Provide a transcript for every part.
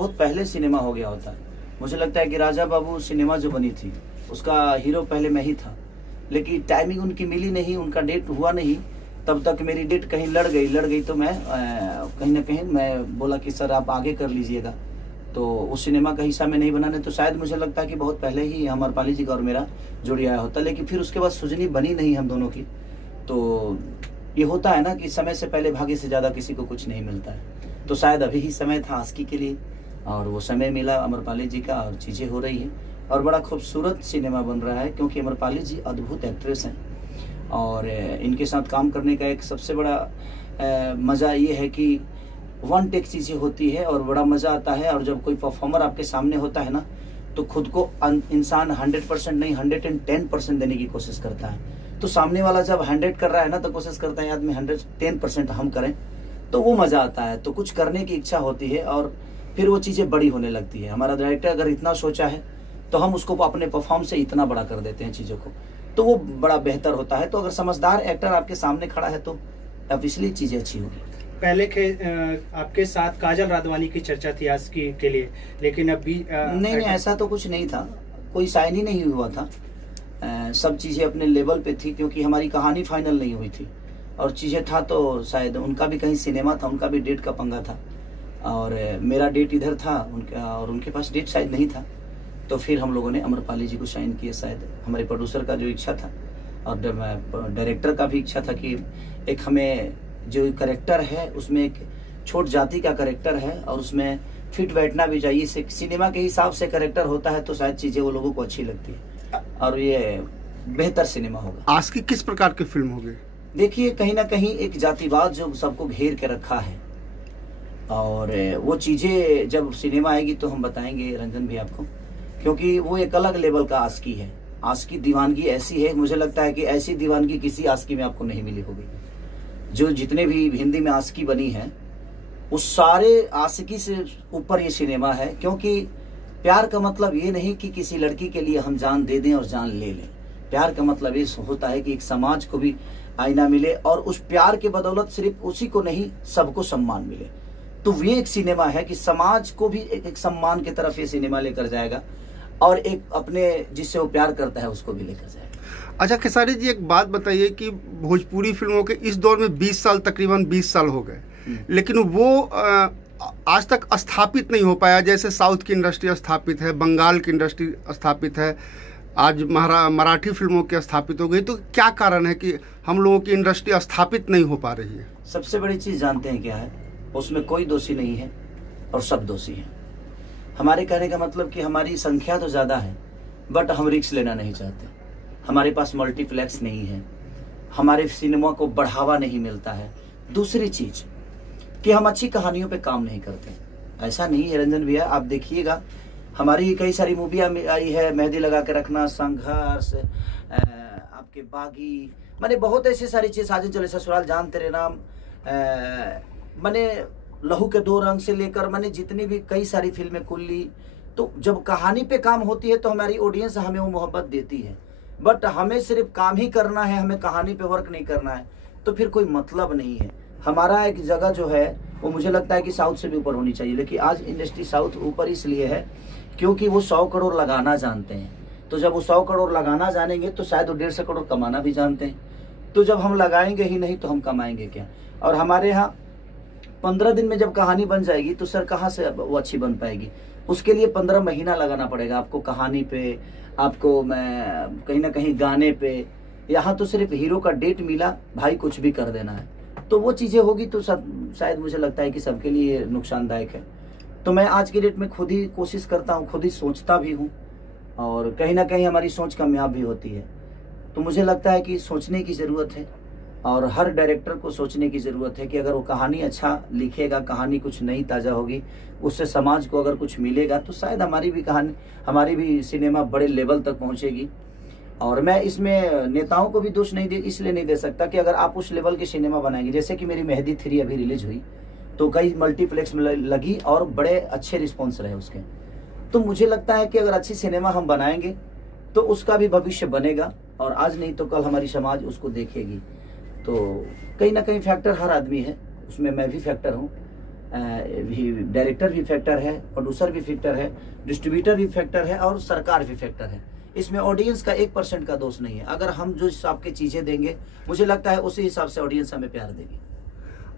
बहुत पहले सिनेमा हो गया होता है। मुझे लगता है कि राजा बाबू सिनेमा जो बनी थी उसका हीरो पहले मैं ही था, लेकिन टाइमिंग उनकी मिली नहीं, उनका डेट हुआ नहीं। तब तक मेरी डेट कहीं लड़ गई तो मैं कहीं ना कहीं मैं बोला कि सर आप आगे कर लीजिएगा, तो उस सिनेमा का हिस्सा में नहीं बनाने, तो शायद मुझे लगता है कि बहुत पहले ही अमरपाली जी का और मेरा जोड़ी आया होता। लेकिन फिर उसके बाद सुजनी बनी नहीं हम दोनों की। तो ये होता है ना कि समय से पहले भाग्य से ज़्यादा किसी को कुछ नहीं मिलता है। तो शायद अभी ही समय था आस्की के लिए और वो समय मिला अमरपाली जी का और चीज़ें हो रही हैं और बड़ा खूबसूरत सिनेमा बन रहा है, क्योंकि अमरपाली जी अद्भुत एक्ट्रेस हैं और इनके साथ काम करने का एक सबसे बड़ा मज़ा ये है कि वन टेक चीज़ें होती है और बड़ा मज़ा आता है। और जब कोई परफॉर्मर आपके सामने होता है ना, तो खुद को इंसान 100% नहीं 110% देने की कोशिश करता है। तो सामने वाला जब 100 कर रहा है ना, तो कोशिश करता है आदमी 110% हम करें, तो वो मज़ा आता है। तो कुछ करने की इच्छा होती है और फिर वो चीज़ें बड़ी होने लगती है। हमारा डायरेक्टर अगर इतना सोचा है तो हम उसको अपने परफॉर्म से इतना बड़ा कर देते हैं चीज़ों को, तो वो बड़ा बेहतर होता है। तो अगर समझदार एक्टर आपके सामने खड़ा है तो ऑब्वियसली चीज़ें अच्छी होगी। पहले आपके साथ काजल राघवानी की चर्चा थी आस्की के लिए, लेकिन अभी नहीं ऐसा तो कुछ नहीं था, कोई साइन ही नहीं हुआ था। सब चीज़ें अपने लेवल पे थी, क्योंकि हमारी कहानी फाइनल नहीं हुई थी और चीज़ें था तो शायद उनका भी कहीं सिनेमा था, उनका भी डेट का पंगा था और मेरा डेट इधर था उनका और उनके पास डेट शायद नहीं था। तो फिर हम लोगों ने अमरपाली जी को साइन किया। शायद हमारे प्रोड्यूसर का जो इच्छा था और डायरेक्टर का भी इच्छा था कि एक हमें जो करेक्टर है उसमें एक छोट जाति का करेक्टर है और उसमें फिट बैठना भी चाहिए। सिनेमा के हिसाब से करेक्टर होता है तो शायद चीज़ें वो लोगों को अच्छी लगती है और ये बेहतर सिनेमा होगा। आस्की किस प्रकार की फिल्म होगी? देखिए, कहीं ना कहीं एक जातिवाद जो सबको घेर के रखा है और वो चीज़ें जब सिनेमा आएगी तो हम बताएंगे रंजन भी आपको, क्योंकि वो एक अलग लेवल का आस्की है। आस्की दीवानगी ऐसी है, मुझे लगता है कि ऐसी दीवानगी किसी आस्की में आपको नहीं मिली होगी। जो जितने भी हिंदी में आस्की बनी है उस सारे आस्की से ऊपर ये सिनेमा है, क्योंकि प्यार का मतलब ये नहीं कि किसी लड़की के लिए हम जान दे दें और जान ले लें। प्यार का मतलब ये होता है कि एक समाज को भी आईना मिले और उस प्यार के बदौलत सिर्फ उसी को नहीं सबको सम्मान मिले। तो ये एक सिनेमा है कि समाज को भी एक सम्मान की तरफ ये सिनेमा लेकर जाएगा और एक अपने जिससे वो प्यार करता है उसको भी लेकर जाएगा। अच्छा खेसारी जी, एक बात बताइए कि भोजपुरी फिल्मों के इस दौर में 20 साल तकरीबन 20 साल हो गए, लेकिन वो आज तक स्थापित नहीं हो पाया। जैसे साउथ की इंडस्ट्री स्थापित है, बंगाल की इंडस्ट्री स्थापित है, आज मराठी फिल्मों की स्थापित हो गई। तो क्या कारण है कि हम लोगों की इंडस्ट्री स्थापित नहीं हो पा रही है? सबसे बड़ी चीज़ जानते हैं क्या है? उसमें कोई दोषी नहीं है और सब दोषी हैं। हमारे कहने का मतलब कि हमारी संख्या तो ज़्यादा है बट हम रिस्क लेना नहीं चाहते। हमारे पास मल्टीप्लेक्स नहीं है, हमारे सिनेमा को बढ़ावा नहीं मिलता है। दूसरी चीज़ कि हम अच्छी कहानियों पे काम नहीं करते। ऐसा नहीं है रंजन भैया, आप देखिएगा हमारी कई सारी मूवियाँ आई है, मेहंदी लगा के रखना, संघर्ष, आपके बागी, मैंने बहुत ऐसी सारी चीज़, साजन चले ससुराल, जान तेरे नाम, मैंने लहू के 2 रंग से लेकर मैंने जितनी भी कई सारी फिल्में कुल्ली। तो जब कहानी पे काम होती है तो हमारी ऑडियंस हमें वो मोहब्बत देती है, बट हमें सिर्फ काम ही करना है, हमें कहानी पे वर्क नहीं करना है, तो फिर कोई मतलब नहीं है। हमारा एक जगह जो है वो मुझे लगता है कि साउथ से भी ऊपर होनी चाहिए, लेकिन आज इंडस्ट्री साउथ ऊपर इसलिए है क्योंकि वो 100 करोड़ लगाना जानते हैं। तो जब वो 100 करोड़ लगाना जानेंगे तो शायद वो 150 करोड़ कमाना भी जानते हैं। तो जब हम लगाएंगे ही नहीं तो हम कमाएंगे क्या? और हमारे यहाँ 15 दिन में जब कहानी बन जाएगी तो सर कहाँ से वो अच्छी बन पाएगी? उसके लिए 15 महीना लगाना पड़ेगा आपको कहानी पे, आपको मैं कहीं ना कहीं गाने पे। यहाँ तो सिर्फ हीरो का डेट मिला, भाई कुछ भी कर देना है, तो वो चीज़ें होगी तो सब शायद मुझे लगता है कि सबके लिए नुकसानदायक है। तो मैं आज की डेट में खुद ही कोशिश करता हूँ, खुद ही सोचता भी हूँ और कहीं ना कहीं हमारी सोच कामयाब भी होती है। तो मुझे लगता है कि सोचने की ज़रूरत है और हर डायरेक्टर को सोचने की ज़रूरत है कि अगर वो कहानी अच्छा लिखेगा, कहानी कुछ नई ताज़ा होगी, उससे समाज को अगर कुछ मिलेगा तो शायद हमारी भी कहानी, हमारी भी सिनेमा बड़े लेवल तक पहुंचेगी। और मैं इसमें नेताओं को भी दोष इसलिए नहीं दे सकता कि अगर आप उस लेवल की सिनेमा बनाएंगे, जैसे कि मेरी मेहंदी 3 अभी रिलीज हुई तो कई मल्टीप्लेक्स में लगी और बड़े अच्छे रिस्पॉन्स रहे उसके। तो मुझे लगता है कि अगर अच्छी सिनेमा हम बनाएंगे तो उसका भी भविष्य बनेगा और आज नहीं तो कल हमारी समाज उसको देखेगी। तो कहीं ना कहीं फैक्टर हर आदमी है, उसमें मैं भी फैक्टर हूँ। डायरेक्टर भी फैक्टर है, प्रोड्यूसर भी फैक्टर है, डिस्ट्रीब्यूटर भी फैक्टर है और सरकार भी फैक्टर है। इसमें ऑडियंस का 1% का दोष नहीं है। अगर हम जो हिसाब की चीज़ें देंगे, मुझे लगता है उसी हिसाब से ऑडियंस हमें प्यार देगी।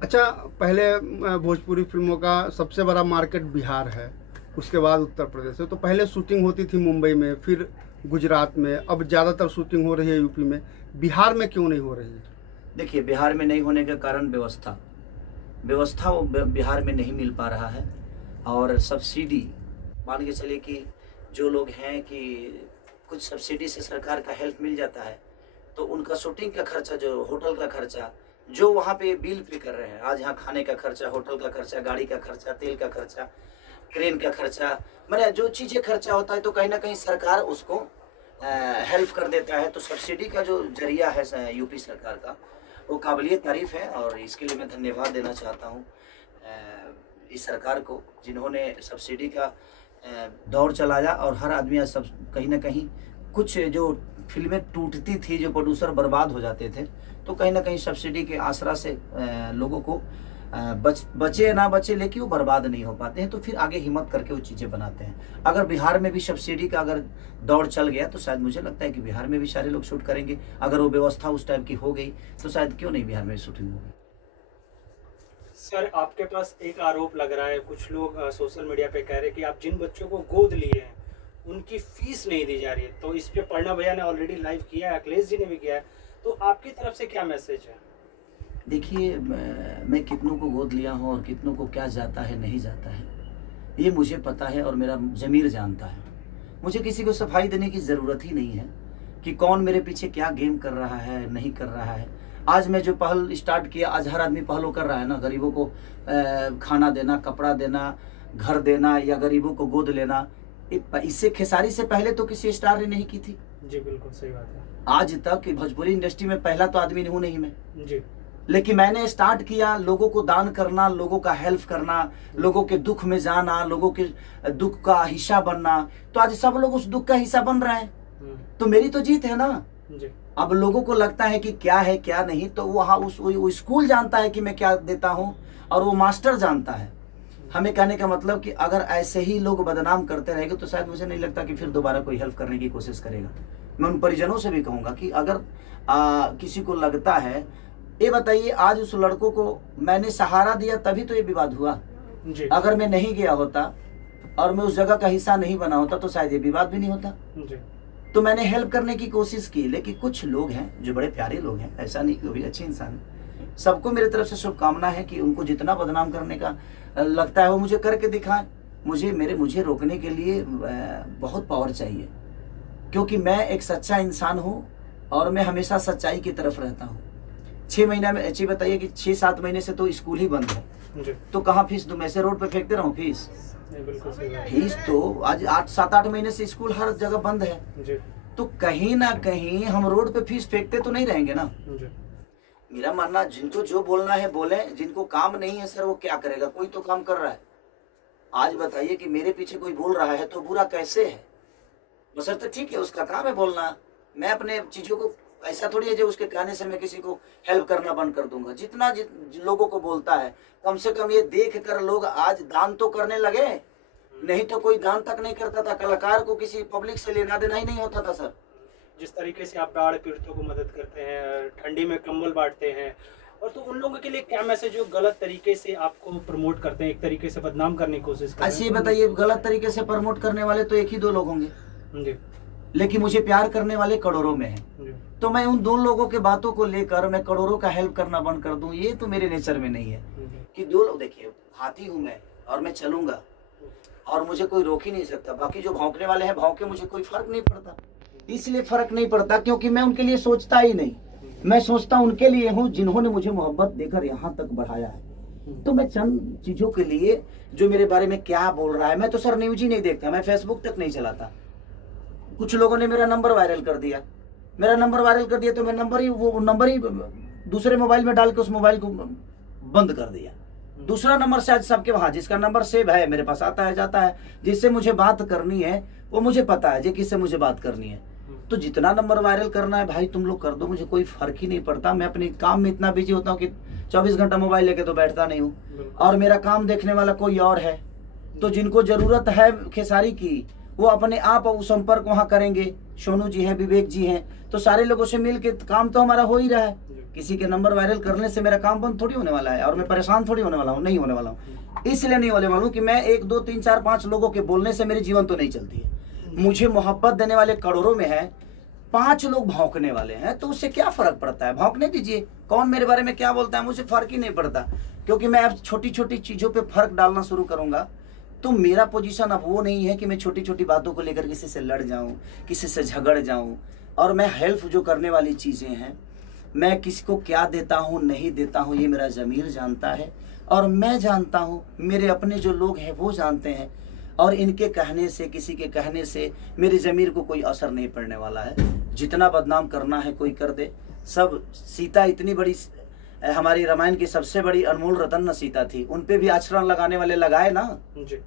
अच्छा, पहले भोजपुरी फिल्मों का सबसे बड़ा मार्केट बिहार है, उसके बाद उत्तर प्रदेश है। तो पहले शूटिंग होती थी मुंबई में, फिर गुजरात में, अब ज़्यादातर शूटिंग हो रही है यूपी में। बिहार में क्यों नहीं हो रही है? देखिए, बिहार में नहीं होने के कारण व्यवस्था वो बिहार में नहीं मिल पा रहा है। और सब्सिडी, मान के चलिए कि जो लोग हैं कि कुछ सब्सिडी से सरकार का हेल्प मिल जाता है, तो उनका शूटिंग का खर्चा, जो होटल का खर्चा, जो वहाँ पे बिल पे कर रहे हैं, आज यहाँ खाने का खर्चा, होटल का खर्चा, गाड़ी का खर्चा, तेल का खर्चा, क्रेन का खर्चा, मैंने जो चीज़ें खर्चा होता है, तो कहीं ना कहीं सरकार उसको हेल्प कर देता है। तो सब्सिडी का जो जरिया है यूपी सरकार का, वो काबिलिय तारीफ है और इसके लिए मैं धन्यवाद देना चाहता हूँ इस सरकार को, जिन्होंने सब्सिडी का दौर चलाया और हर आदमी सब कहीं ना कहीं, कुछ जो फिल्में टूटती थी, जो प्रोड्यूसर बर्बाद हो जाते थे, तो कहीं ना कहीं सब्सिडी के आसरा से लोगों को बचे ना बचे, लेकिन वो बर्बाद नहीं हो पाते हैं, तो फिर आगे हिम्मत करके वो चीज़ें बनाते हैं। अगर बिहार में भी सब्सिडी का अगर दौर चल गया, तो शायद मुझे लगता है कि बिहार में भी सारे लोग शूट करेंगे। अगर वो व्यवस्था उस टाइप की हो गई, तो शायद क्यों नहीं बिहार में शूटिंग होगी। सर, आपके पास एक आरोप लग रहा है, कुछ लोग सोशल मीडिया पे कह रहे हैं कि आप जिन बच्चों को गोद लिए हैं उनकी फीस नहीं दी जा रही है। तो इस पे पढ़ना भैया ने ऑलरेडी लाइव किया है, अखिलेश जी ने भी किया है, तो आपकी तरफ से क्या मैसेज है? देखिए, मैं कितनों को गोद लिया हूँ और कितनों को क्या जाता है नहीं जाता है, ये मुझे पता है और मेरा ज़मीर जानता है। मुझे किसी को सफाई देने की ज़रूरत ही नहीं है कि कौन मेरे पीछे क्या गेम कर रहा है, नहीं कर रहा है। आज मैं जो पहल स्टार्ट किया, आज हर आदमी पहल कर रहा है ना, गरीबों को खाना देना, कपड़ा देना, घर देना, या गरीबों को गोद लेना। इससे खेसारी से पहले तो किसी स्टार ने नहीं की थी। जी बिल्कुल सही बात है। आज तक भोजपुरी इंडस्ट्री में पहला तो आदमी हूँ नहीं मैं जी, लेकिन मैंने स्टार्ट किया लोगों को दान करना, लोगों का हेल्प करना, लोगों के दुख में जाना, लोगों के दुख का हिस्सा बनना। तो आज सब लोग उस दुख का हिस्सा बन रहे हैं, तो मेरी तो जीत है ना। जी। अब लोगों को लगता है कि क्या है क्या नहीं, तो वहाँ वो स्कूल जानता है कि मैं क्या देता हूँ, और वो मास्टर जानता है। हमें कहने का मतलब कि अगर ऐसे ही लोग बदनाम करते रहेंगे, तो शायद मुझे नहीं लगता कि फिर दोबारा कोई हेल्प करने की कोशिश करेगा। मैं उन परिजनों से भी कहूँगा कि अगर किसी को लगता है, ये बताइए, आज उस लड़कों को मैंने सहारा दिया तभी तो ये विवाद हुआ। जी। अगर मैं नहीं गया होता और मैं उस जगह का हिस्सा नहीं बना होता, तो शायद ये विवाद भी नहीं होता। जी। तो मैंने हेल्प करने की कोशिश की, लेकिन कुछ लोग हैं जो बड़े प्यारे लोग हैं, ऐसा नहीं कि वो भी अच्छे इंसान हैं। सबको मेरी तरफ से शुभकामना है कि उनको जितना बदनाम करने का लगता है वो मुझे करके दिखाएं। मुझे रोकने के लिए बहुत पावर चाहिए, क्योंकि मैं एक सच्चा इंसान हूँ और मैं हमेशा सच्चाई की तरफ रहता हूँ। 6 महीना में अच्छी बताइए कि 6-7 महीने से तो स्कूल ही बंद है, तो कहाँ फीस दूं? मैं ऐसे रोड पे फेंकते रहूं फीस? फीस तो आज 7-8 महीने से स्कूल हर जगह बंद है, तो कहीं ना कहीं हम रोड पे फीस फेंकते तो नहीं रहेंगे ना। मेरा मानना, जिनको जो बोलना है बोले, जिनको काम नहीं है सर वो क्या करेगा, कोई तो काम कर रहा है। आज बताइए कि मेरे पीछे कोई बोल रहा है तो बुरा कैसे है? बशर्ते ठीक है, उसका काम है बोलना। मैं अपने चीजों को ऐसा थोड़ी है जो उसके कहने से मैं किसी को हेल्प करना बंद कर दूंगा। जितना लोगों को बोलता है, कम से कम ये देख कर लोग आज दान तो करने लगे, नहीं तो कोई दान तक नहीं करता था। कलाकार को किसी पब्लिक से लेना देना ही नहीं होता था सर। जिस तरीके से आप बाढ़ पीड़ितों को मदद करते हैं, ठंडी में कंबल बांटते हैं, और तो उन लोगों के लिए क्या मैसेज जो गलत तरीके से आपको प्रमोट करते हैं, एक तरीके से बदनाम करने की कोशिश करते हैं? ऐसे बताइए, गलत तरीके से प्रमोट करने वाले तो 1 ही 2 लोग होंगे जी, लेकिन मुझे प्यार करने वाले करोड़ों में हैं। तो मैं उन 2 लोगों के बातों को लेकर मैं करोड़ों का हेल्प करना बंद कर दूं, ये तो मेरे नेचर में नहीं है। कि 2 लोग, देखिए हाथी हूं मैं और मैं चलूंगा और मुझे कोई रोक ही नहीं सकता। बाकी जो भौंकने वाले हैं भौंके, मुझे कोई फर्क नहीं पड़ता। इसलिए फर्क नहीं पड़ता क्योंकि मैं उनके लिए सोचता ही नहीं। मैं सोचता उनके लिए हूँ जिन्होंने मुझे मोहब्बत देकर यहाँ तक बढ़ाया है। तो मैं चंद चीजों के लिए, जो मेरे बारे में क्या बोल रहा है, मैं तो सर न्यूज ही नहीं देखता, मैं फेसबुक तक नहीं चलाता। कुछ लोगों ने मेरा नंबर वायरल कर दिया, तो मैं नंबर ही दूसरे मोबाइल में डाल के उस मोबाइल को बंद कर दिया। दूसरा नंबर शायद सबके वहां, जिसका नंबर सेव है मेरे पास आता है जाता है, जिससे मुझे बात करनी है वो मुझे पता है, किससे मुझे बात करनी है। तो जितना नंबर वायरल करना है भाई तुम लोग कर दो, मुझे कोई फर्क ही नहीं पड़ता। मैं अपने काम में इतना बिजी होता हूँ कि 24 घंटा मोबाइल लेके तो बैठता नहीं हूँ, और मेरा काम देखने वाला कोई और है। तो जिनको जरूरत है खेसारी की वो अपने आप संपर्क वहाँ करेंगे। सोनू जी हैं, विवेक जी हैं, तो सारे लोगों से मिल के काम तो हमारा हो ही रहा है। किसी के नंबर वायरल करने से मेरा काम बंद थोड़ी होने वाला है, और मैं परेशान थोड़ी होने वाला हूँ, नहीं होने वाला हूँ। इसलिए नहीं होने वाला हूँ कि मैं 1 2 3 4 5 लोगों के बोलने से मेरी जीवन तो नहीं चलती है। मुझे मोहब्बत देने वाले करोड़ों में है, 5 लोग भौंकने वाले हैं, तो उससे क्या फर्क पड़ता है? भौंकने दीजिए, कौन मेरे बारे में क्या बोलता है मुझे फर्क ही नहीं पड़ता। क्योंकि मैं अब छोटी छोटी चीजों पे फर्क डालना शुरू करूंगा, तो मेरा पोजीशन अब वो नहीं है कि मैं छोटी छोटी बातों को लेकर किसी से लड़ जाऊं, किसी से झगड़ जाऊं। और मैं हेल्प जो करने वाली चीजें हैं, मैं किसी को क्या देता हूं नहीं देता हूं, ये मेरा ज़मीर जानता है, और मैं जानता हूं, मेरे अपने जो लोग हैं वो जानते हैं। और इनके कहने से, किसी के कहने से मेरे ज़मीर को कोई असर नहीं पड़ने वाला है। जितना बदनाम करना है कोई कर दे। सब सीता इतनी बड़ी, हमारी रामायण की सबसे बड़ी अनमोल रतन न सीता थी, उन पे भी आचरण लगाने वाले लगाए ना जी।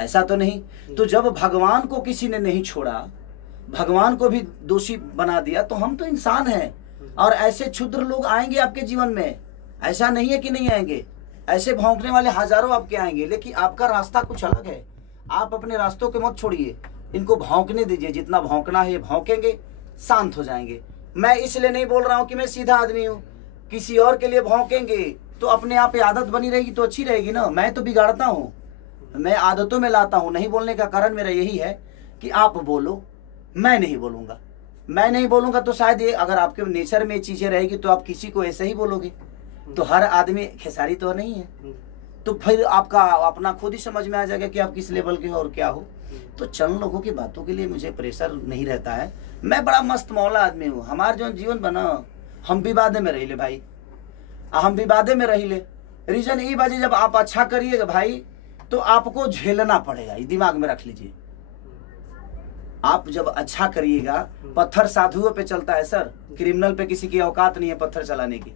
ऐसा तो नहीं। तो जब भगवान को किसी ने नहीं छोड़ा, भगवान को भी दोषी बना दिया, तो हम तो इंसान हैं। और ऐसे क्षुद्र लोग आएंगे आपके जीवन में, ऐसा नहीं है कि नहीं आएंगे। ऐसे भौंकने वाले हजारों आपके आएंगे, लेकिन आपका रास्ता कुछ अलग है। आप अपने रास्तों के मत छोड़िए, इनको भौंकने दीजिए। जितना भौंकना है ये भौंकेंगे, शांत हो जाएंगे। मैं इसलिए नहीं बोल रहा हूँ कि मैं सीधा आदमी हूँ। किसी और के लिए भौंकेंगे तो अपने आप आदत बनी रहेगी तो अच्छी रहेगी ना। मैं तो बिगाड़ता हूँ, मैं आदतों में लाता हूँ। नहीं बोलने का कारण मेरा यही है कि आप बोलो, मैं नहीं बोलूँगा। मैं नहीं बोलूँगा तो शायद ये, अगर आपके नेचर में चीज़ें रहेगी तो आप किसी को ऐसे ही बोलोगे। तो हर आदमी खेसारी तो नहीं है, तो फिर आपका अपना खुद ही समझ में आ जाएगा कि आप किस लेवल के हो और क्या हो। तो चंद लोगों की बातों के लिए मुझे प्रेशर नहीं रहता है। मैं बड़ा मस्त मौला आदमी हूँ। हमारा जो जीवन बना, हम विवादे में रही ले भाई, हम विवादे में रही ले। रीजन ये बाजी, जब आप अच्छा करिएगा भाई तो आपको झेलना पड़ेगा, ये दिमाग में रख लीजिए। आप जब अच्छा करिएगा, पत्थर साधुओं पे चलता है सर, क्रिमिनल पे किसी की औकात नहीं है पत्थर चलाने की।